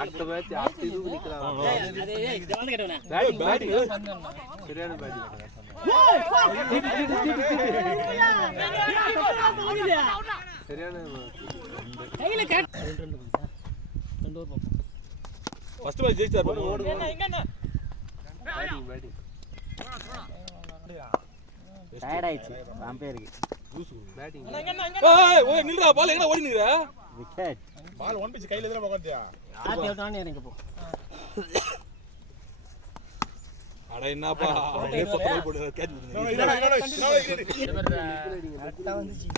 அடுத்த மேட்ச் அடுத்த இது நிக்கிறான். சரியான பேட்டிங். சரியான ஃபர்ஸ்ட் மேட்ச் ஜெயிச்சார். பேட்டிங் பேட்டிங் டயர்ட் ஆயிடுச்சு அம்பையருக்கு. பேட்டிங். ஏய் ஓய் நில்றா, பால் எங்கடா ஓடி நிக்கற? விக்கெட். பால் ஒன் பிச் கையில எதுல போகறதியா? ஆத்தி அவுட்டானே இறங்க போ. அட என்னப்பா அப்படியே பக்கத்துல போடு கேட்ச் பண்ணுங்க. கரெக்ட்டா வந்துச்சு.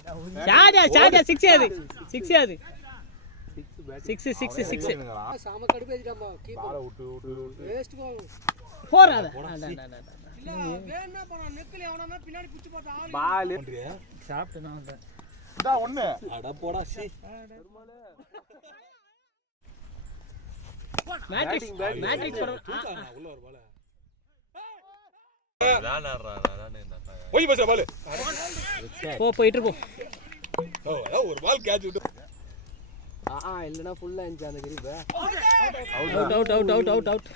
சாஜா 6 அது 6 அது 6 சாம கடுப்பு ஏத்திட்டாமா. பால் விட்டு வேஸ்ட் கோல். போறாத. வேணா போனா நெக்கல அவனமா பின்னாடி பிச்சு போட்ட ஆளு. பால் சாப்பிட்டு நான் வந்தேன். டா ஒண்ணு. அட போடா சி. மேட்ரிக்ஸ் உள்ள வர பால். போய் பஸ் பால். போயிட்டு போ. ஓ ஒரு பால் கேட்ச் விட்டு. இல்லனா ஃபுல்லா இருந்துச்சு அந்த கிரிப். அவுட்.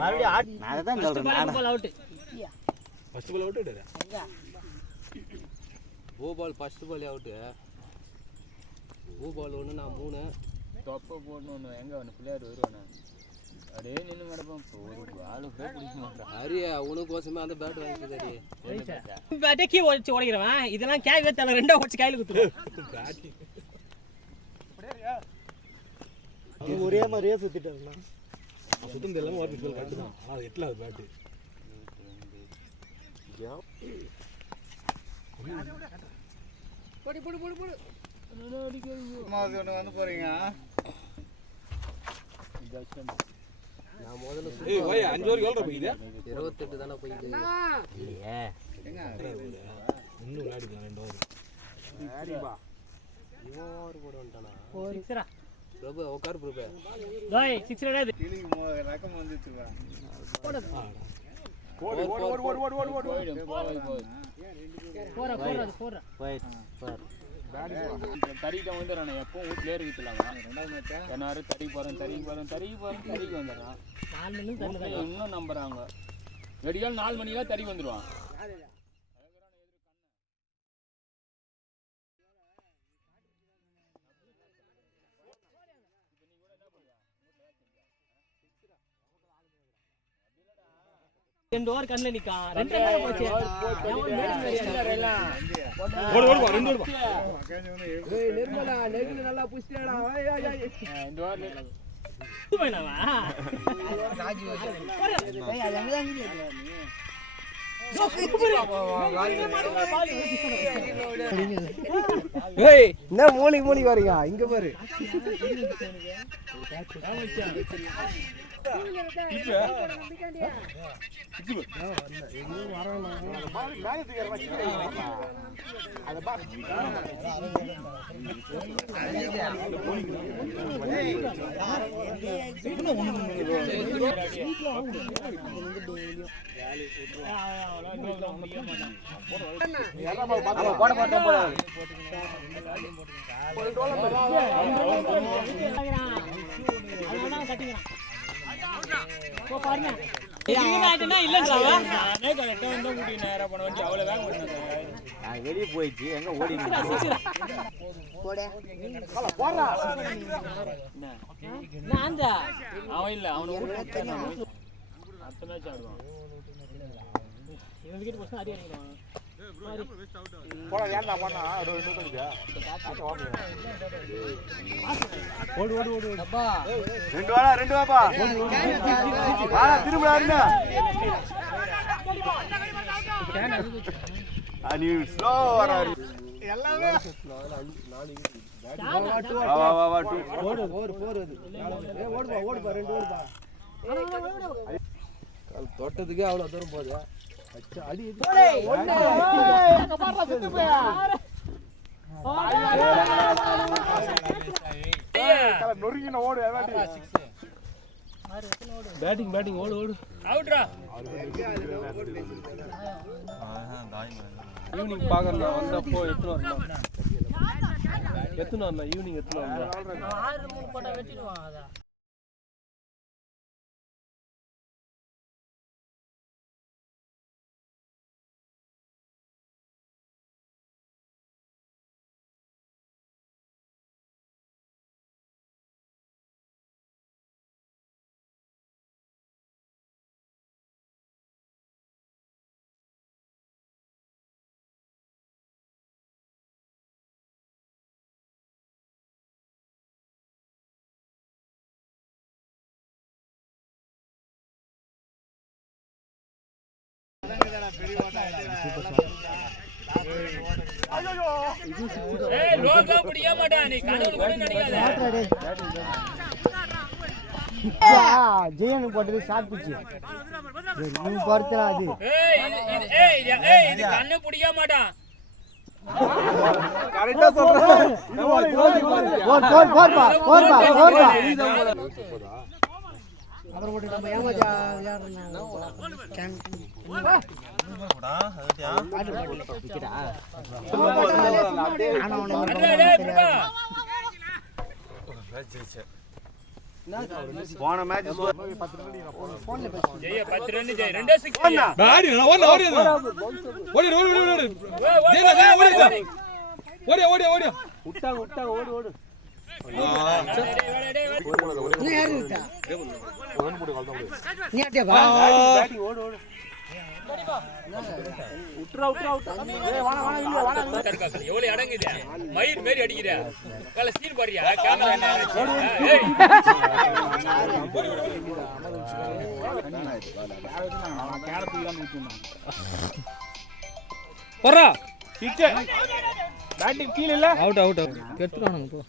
மறுபடியும் ஆட். நான் அத தான் சொல்றேன். Ball out. First ball out விடுடா. ஓ பால் ஃபர்ஸ்ட் பால் அவுட். ஓ பால் 1 நான் 3. தொப்ப போடணும். எங்க அவன பிளேயர் வருவானே. அடே நின்னு மடப்போம். ஒரு பால் கூட பிடிக்க மாட்டான். அரியா உனக்கு கோசமே அந்த பேட் வாங்கிட்டடி. பேட்டே கீ ஓடிறவன். இதெல்லாம் கேவே தல ரெண்டா வச்சு கையில குத்துரு. ஒரே மாதிரியே சுத்திட்டாருன்னா. சுத்தம் தெரியல ஒரு பிச் பால் கட்டுதான். அது எட்ல அது பேட். போடு. மாது வந்து போறீங்க. நான் முதல்ல ஏய் ஓய் 5 ஓவர் எவ்வளவு போயிடுது? 28 தான போயிடுது. இல்லையே. எங்க இன்னும் விளையாடிக்கலாம் 2 ஓவர். அடிபா. இவன் ஓவர் போட வந்தானா? 6ரா. பிரபு உட்கார் பிரபு. டேய் 6 ரெடாது. கிளிக்கு ரகம் வந்துச்சு வா. போடு. ஓடு. போறா. போய். தறிக்க வந்துடுறான். எப்பவும் வீட்லயே இருக்குலாமா. ரெண்டாவது மேட்ச் எல்லாரும் தறிக்கு போறேன் தறிக்கு வந்துடுறான். 4 மணி தரல. இன்னும் நம்புறாங்க. வெடியால் 4 மணில தறிக்கு வந்துடுவான். ரெண்டு ஓவர் கண்ணல நிக்கா. ரெண்டு நேரம் போச்சு. ஓடு வா 2 ஓடு வா. ஏய் நிர்மலா நெகில நல்லா புஷ்டடா. இந்த வாரம் போயினாவா? ராஜி வாஜி. ஏய் அது அங்க தான் இருக்கு. ஏய் என்ன மூலிக்கு வரீங்க? இங்க பாரு. வெளியே போயிடுச்சு. எங்க ஓடி அவன் இல்ல அவனை அடுத்த மேட்ச் ஆடுவான். போடா ஏன்டா பண்ணா 2 அடிச்சா. ஓடு அப்பா. 2 வாப்பா. வாடா திரும்படா அண்ணா. நீ ஸ்லோ வர எல்லாமே வா 2 ஓடு 4 அது. ஏய் ஓடுப்பா 2 ஓடுப்பா. தொட்டதுக்கே அவ்வளவு தூரம் போகுது. அச்சா அடி போடே. ஒண்ணு. கபாரல சுத்து போயா. கல நொறுங்கின ஓடு ஏவாடி. பேட்டிங் ஓடு. அவுட்ரா. ஈவினிங் பார்க்கலாம் வந்தப்போ எத்தனை வரலாம் ஈவினிங் எத்தனை வரலாம் 6-3 போட்டா வெட்டிடுவான் அதை. ஏய் லோகா புடிக்க மாட்டா நீ கனவுல கூட நினைக்காத. ஜெயன் போட்டது ஷார்ட் பிச்சு நீ படுத்துறா அது இது கண்ணு புடிக்க மாட்டான். கரெக்டா சொல்றேன். அப்புறம் போட்டு நம்ம ஏமாஜா போன மேட்ச் ஜெய 10 ரன் ஜெய 2 6 பேடி ஓடு விட்டாங்க ஓடு நீ யாரு விட்டா நீ அட்டே பா பேட்டிங் ஓடு உட்ரா ஏய் வாடா தர்காக்கல எவ்வளவு அடங்குது மயிர் மேரி அடிக்குற கல சீன் பாரியா கேமரா என்ன ஏய் போறா சிக்ஸ் பேட்டிங் கீழ இல்ல அவுட் கெத்துறானுங்க போ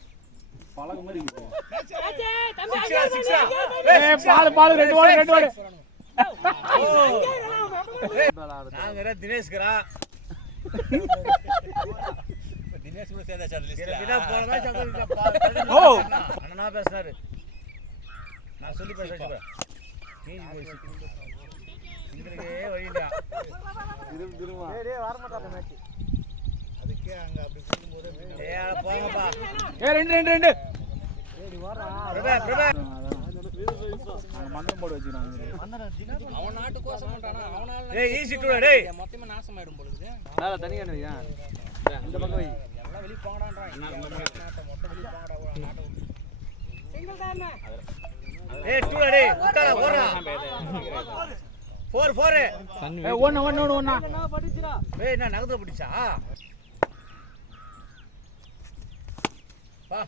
பலக மாதிரி ஏய் பால் ரெண்டு ஓடு நாங்கற தினேஷ்கரா தினேஷ் கூட சேர்ந்தாச்சா லிஸ்ட்ல பினா போன மேட்ச் ஓ அண்ணா பேசுறாரு நான் சொல்லி பேசுறேன் மீன் போய் இங்கேயே வழியா திரும்ப டேய் வர மாட்டாங்க மேட்ச் அதுக்கே அங்க அப்படி போடும்போது ஏய் போங்கப்பா ஏய் ரெண்டு ஏய் வாடா பிரபா மந்தம் போடு வச்சிராங்க அவன் நாட்டு கோசம் பண்றானா அவனால ஏய் ஈஸி டூ டேய் மொத்தமா நாசமாயிடும் போலுது மேல தனியா நியா இந்த பக்கம் வை எல்லாம் வெளிய போங்கடான்றான் நாட்டை மொத்தம் வெளிய போங்கடா நாட்டை சிங்கிள் தானே ஏய் டூ டேய் உட்கார போறா 4 ஏய் ஒண்ணு ஏய் என்ன நகத்துல பிடிச்சா வா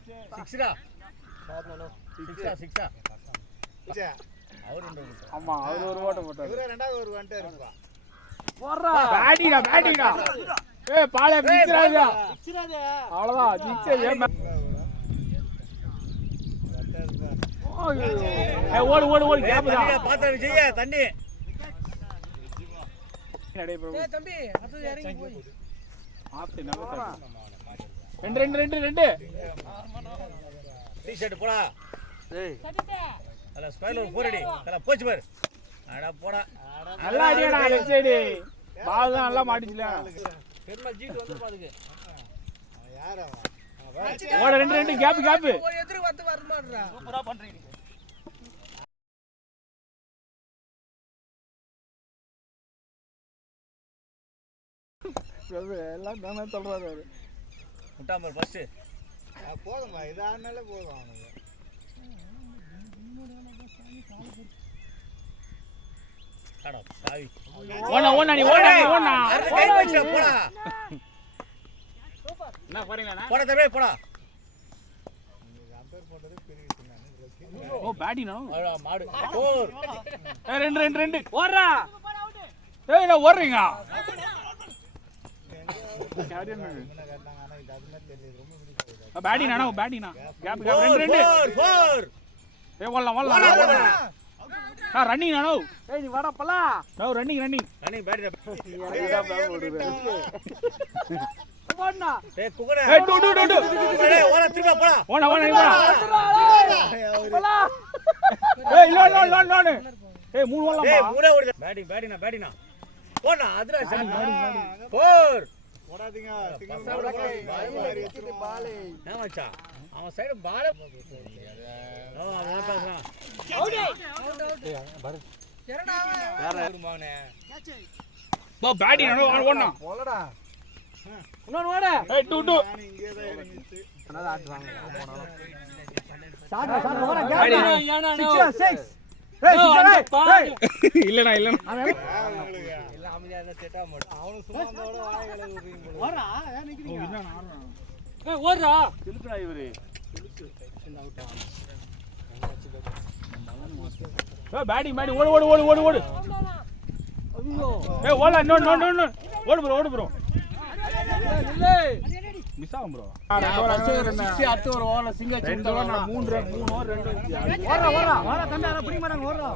6டா பாப்பனோ 6டா அவர் ஆமா அவர் ஒரு ஓட்ட போட்டாரு இவரே ரெண்டாவது ஒரு வந்துட்டே இருப்பா போறா பேட்டிடா ஏய் பாலே பிக்சராதா அவ்வளவுதான் சிக்ஸ் ஏய் ஓடு கேப் தான் பாத்தா விஜய தண்ணி நடை ப்ரோ ஏய் தம்பி அது இறங்கி போய் ஆப்ட் நகத்தா ரெண்டு டி-ஷர்ட் போடா ஏய் அல ஸ்பைல் ஒரு 4 அடி அல போச்சு பாரு அட போடா நல்லா அடிடா லெஃப்ட் சைடு பால் தான் நல்லா மாட்டிச்சல பெருமாள் ஜீட் வந்து பாதுக்கு யாரா ஓட ரெண்டு கேப் ஒரு எதிர வந்து வர மாட்டறா சூப்பரா பண்றீங்க எல்லாம் தானே சொல்றாரு அவரு முட்டாம்பர் ஃபர்ஸ்ட் போதுமா இதானால போதும் அவனுக்கு அட சாவி ஓனா அடுத்த கை வச்சு போடா என்ன போறீங்களா போடா தம்பி போடா ஓ பேட்டினா மாடு 4 ரெண்டு ஓடுறா ஏய் நான் ஓடுறீங்க பேட்டினா கேப் ரெண்டு 4 ஏய் ஓடலாம் ரன்னிங் நானோ ஏய் நீ வாடா பலா நோ ரன்னிங் பேட்டரி ஓடனா ஏய் குகடா ஏய் டு ஏய் ஓட திரும்ப போடா ஓடா நீ பலா ஏய் லோன் ஏய் மூணு ஓடலாம் ஏய் மூணே ஓடு பேட்டினா போடா அதுடா 4 என்ன மச்சான் அவன் சைடு பால பேட்டிங் ஓடணும் இன்னொன்னு ஓட ஏய் 2-2 சாடா சாடா ஓட இல்லனா இல்லனா ஓடுறா ஏன் நிக்கிறீங்க ஓடுறா திருப்பா இவரு பேட்டிங் ஓடு ஓடு ஓடு ஓடு ஓடு ஏய் ஓடல நோ நோ நோ ஓடு ப்ரோ மிஸ் ஆகும் ப்ரோ அடுத்து ஒரு ஓவர்ல சிங்கிள் ரெண்டு ஓவர் 3 ஓவர் 2 ஓடுறா தம்பி அத பிடிக்க மாட்டாங்க ஓடுறா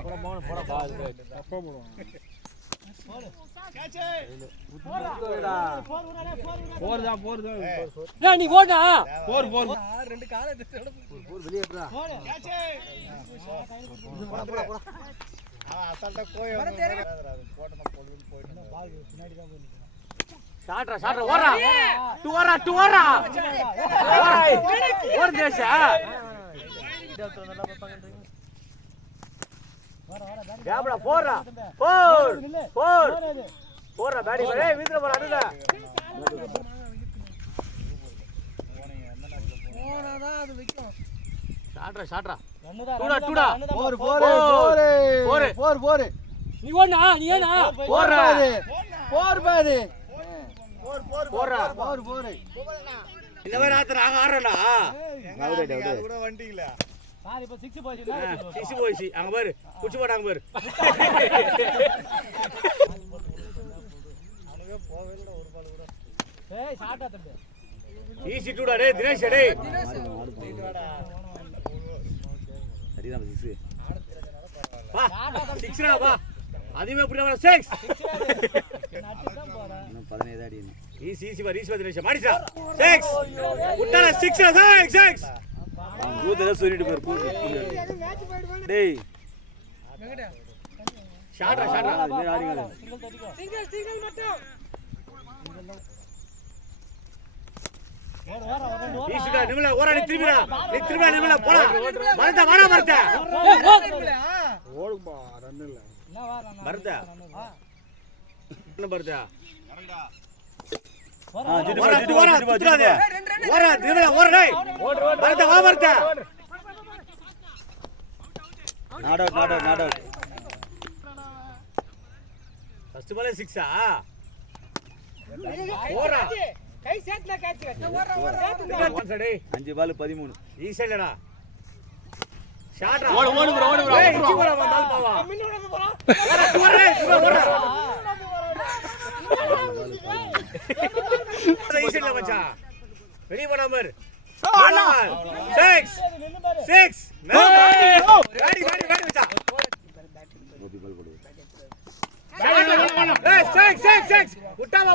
நீ ஓடா 4 ரெண்டு காலை ஷாட்ரா ஓடுறா டூ ஓடுறா ஓடு தேஷா கேப்டா போறா போறா பேடி ஏய் வீட்ல போற அதுல போனாதான் அது விக்கும் ஷாட்ரா டூடா போர் நீ ஓடா நீ ஏனா போறா பாரு போறா போர் இந்த மாதிரி ஆத்திர ஆறடா கூட வண்டிங்களா பாரு இப்ப 6 போயிடுச்சு 6 போயிடுச்சு அங்க பாரு குச்சி போடாங்க பாரு அவனுக்கு போவேல ஒரு பால் கூட ஏய் ஷாட்டா தம்பி ஈஸி டூடா டேய் தினேஷ் டேய் சரிதான் 6 வா 6 வா அதுவே புரிய வர 6 நட்டுதான் போறா இன்னும் 17 அடின்னு ஈஸி வா தினேஷ் மாடிச்சா 6 உட்டால 6 கூதல சொல்லிட்டு பாரு டேய் ஷாட்ரா அது மேல ஆடிங்க சிங்கிள் மட்டும் ஈஸிடா நிமில ஓராடி திரும்பிடா நீ திரும்பிடா நிமில போடா மறந்தா ஓடுப்பா ரன் இல்ல மறந்தா என்ன மறந்தா ஓரா நிமில ஓர டேய் மறந்தா வா மறந்தா நாட் அவுட் ஃபர்ஸ்ட் பாலே 6 ஓரா கை சேட்ல கேட்ச் ஓடுறா ஒன் சைடு 5 பால் 13 ஈஸிடா ஷாட்ரா ஓடு ப்ரோ ஏய் இச்சி போறா வந்தால் பாவா ஓரா ஈஸிடா மச்சான் வெளிய போடாம இரு 6 காடி மச்சான் கோபி பால் போடு ஏய் 6 உட்டாவா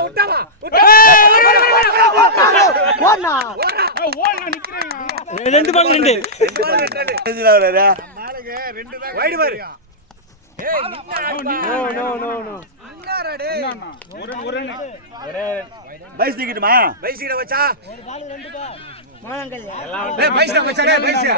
ஓடுனா ஓடலாம் நிக்கிறேன் 2 பால் 2 எதுல வரடா நாளைக்கு ரெண்டு தான் வைடு பாரு ஏய் நோ என்னடா டேய் ஒரு பைஸ் டிக்கெட்டுமா பைசிட வச்சா ஒரு பால் ரெண்டு பால் மாங்கல் டேய் பைசிட வச்சா டேய் பைசியா